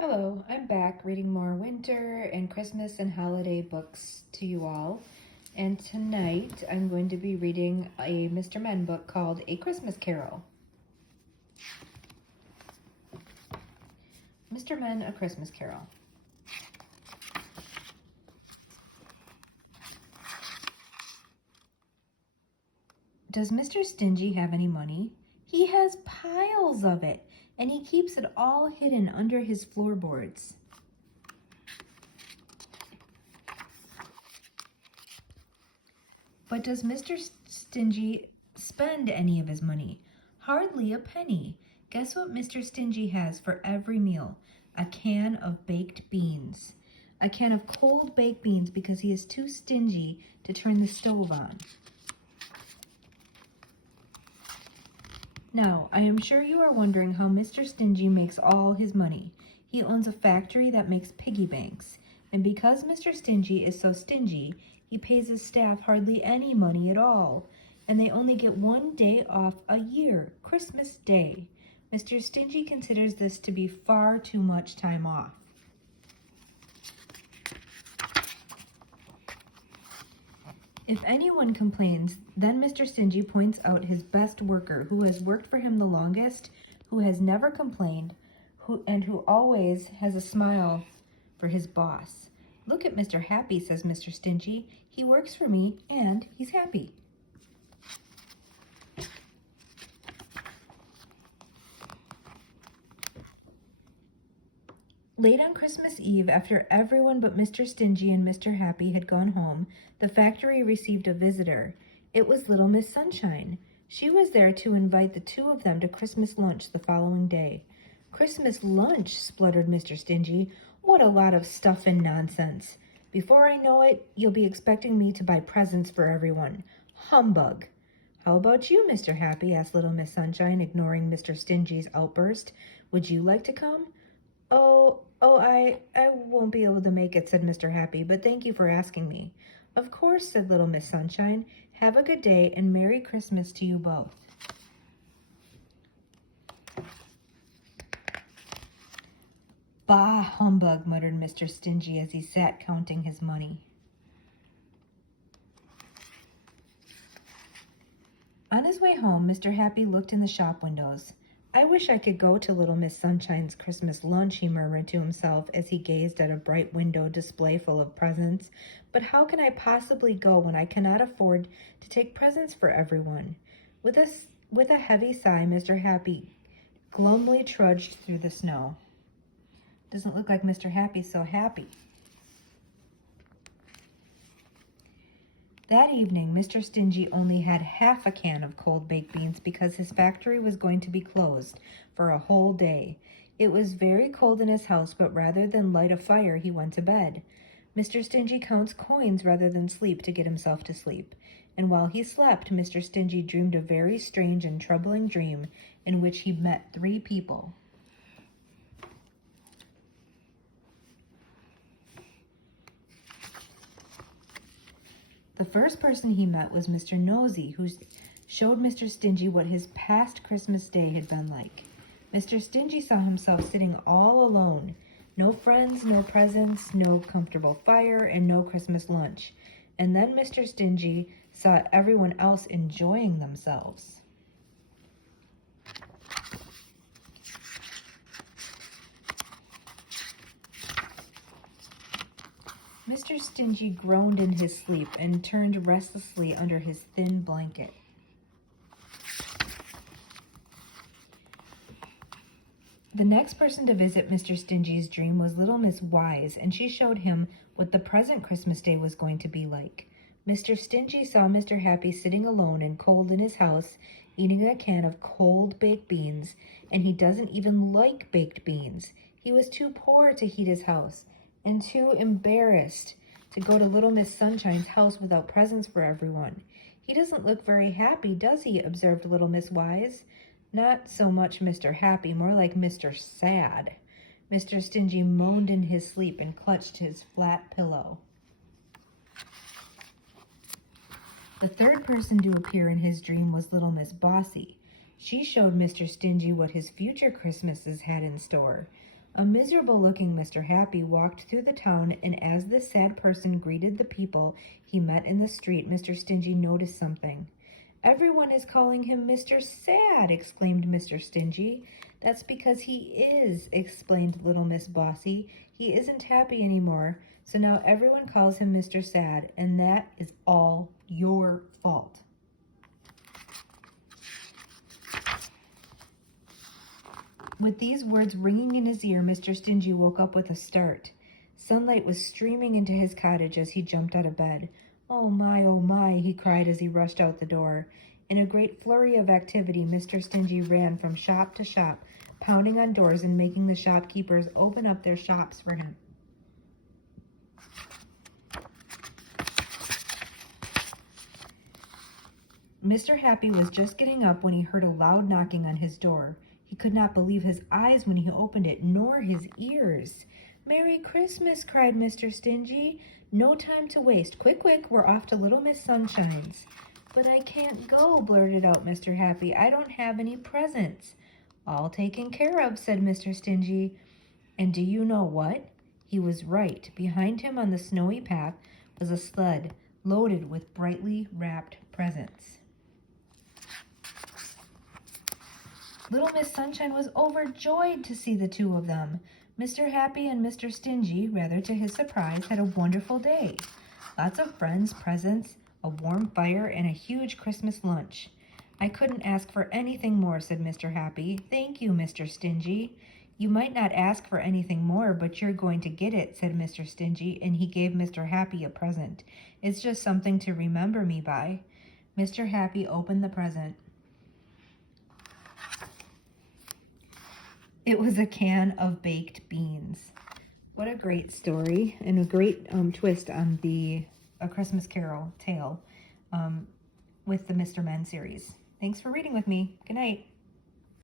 Hello, I'm back reading more winter and Christmas and holiday books to you all. And tonight I'm going to be reading a Mr. Men book called A Christmas Carol. Mr. Men, A Christmas Carol. Does Mr. Stingy have any money? He has piles of it, and he keeps it all hidden under his floorboards. But does Mr. Stingy spend any of his money? Hardly a penny. Guess what Mr. Stingy has for every meal? A can of baked beans. A can of cold baked beans because he is too stingy to turn the stove on. Now, I am sure you are wondering how Mr. Stingy makes all his money. He owns a factory that makes piggy banks. And because Mr. Stingy is so stingy, he pays his staff hardly any money at all. And they only get one day off a year, Christmas Day. Mr. Stingy considers this to be far too much time off. If anyone complains, then Mr. Stingy points out his best worker, who has worked for him the longest, who has never complained, who always has a smile for his boss. Look at Mr. Happy, says Mr. Stingy. He works for me, and he's happy. Late on Christmas Eve, after everyone but Mr. Stingy and Mr. Happy had gone home, the factory received a visitor. It was little Miss Sunshine. She was there to invite the two of them to Christmas lunch the following day. Christmas lunch, spluttered Mr. Stingy. What a lot of stuff and nonsense. Before I know it, you'll be expecting me to buy presents for everyone. Humbug. How about you, Mr. Happy? Asked little Miss Sunshine, ignoring Mr. Stingy's outburst. Would you like to come? I won't be able to make it, said Mr. Happy, but thank you for asking me. Of course, said little Miss Sunshine. Have a good day and Merry Christmas to you both. Bah, humbug, muttered Mr. Stingy as he sat counting his money. On his way home, Mr. Happy looked in the shop windows. I wish I could go to little Miss Sunshine's Christmas lunch, he murmured to himself as he gazed at a bright window display full of presents. But how can I possibly go when I cannot afford to take presents for everyone? With a heavy sigh, Mr. Happy glumly trudged through the snow. Doesn't look like Mr. Happy's so happy. That evening, Mr. Stingy only had half a can of cold baked beans because his factory was going to be closed for a whole day. It was very cold in his house, but rather than light a fire, he went to bed. Mr. Stingy counts coins rather than sleep to get himself to sleep. And while he slept, Mr. Stingy dreamed a very strange and troubling dream in which he met 3 people. The first person he met was Mr. Nosy, who showed Mr. Stingy what his past Christmas Day had been like. Mr. Stingy saw himself sitting all alone. No friends, no presents, no comfortable fire, and no Christmas lunch. And then Mr. Stingy saw everyone else enjoying themselves. Mr. Stingy groaned in his sleep and turned restlessly under his thin blanket. The next person to visit Mr. Stingy's dream was little Miss Wise, and she showed him what the present Christmas Day was going to be like. Mr. Stingy saw Mr. Happy sitting alone and cold in his house, eating a can of cold baked beans, and he doesn't even like baked beans. He was too poor to heat his house, and too embarrassed to go to little Miss Sunshine's house without presents for everyone. He doesn't look very happy, does he? Observed little Miss Wise. Not so much Mr. Happy, more like Mr. Sad. Mr. Stingy moaned in his sleep and clutched his flat pillow. The third person to appear in his dream was little Miss Bossy. She showed Mr. Stingy what his future Christmases had in store. A miserable-looking Mr. Happy walked through the town, and as this sad person greeted the people he met in the street, Mr. Stingy noticed something. "Everyone is calling him Mr. Sad," exclaimed Mr. Stingy. "That's because he is," explained little Miss Bossy. "He isn't happy anymore, so now everyone calls him Mr. Sad, and that is all your fault." With these words ringing in his ear, Mr. Stingy woke up with a start. Sunlight was streaming into his cottage as he jumped out of bed. Oh my, he cried as he rushed out the door. In a great flurry of activity, Mr. Stingy ran from shop to shop, pounding on doors and making the shopkeepers open up their shops for him. Mr. Happy was just getting up when he heard a loud knocking on his door. He could not believe his eyes when he opened it, nor his ears. "Merry Christmas!" cried Mr. Stingy. "No time to waste. Quick, we're off to Little Miss Sunshine's." "But I can't go," blurted out Mr. Happy. "I don't have any presents." "All taken care of," said Mr. Stingy. And do you know what? He was right. Behind him on the snowy path was a sled loaded with brightly wrapped presents. Little Miss Sunshine was overjoyed to see the two of them. Mr. Happy and Mr. Stingy, rather to his surprise, had a wonderful day. Lots of friends, presents, a warm fire, and a huge Christmas lunch. "I couldn't ask for anything more," said Mr. Happy. "Thank you, Mr. Stingy." "You might not ask for anything more, but you're going to get it," said Mr. Stingy, and he gave Mr. Happy a present. "It's just something to remember me by." Mr. Happy opened the present. It was a can of baked beans. What a great story and a great twist on the A Christmas Carol tale with the Mr. Men series. Thanks for reading with me. Good night.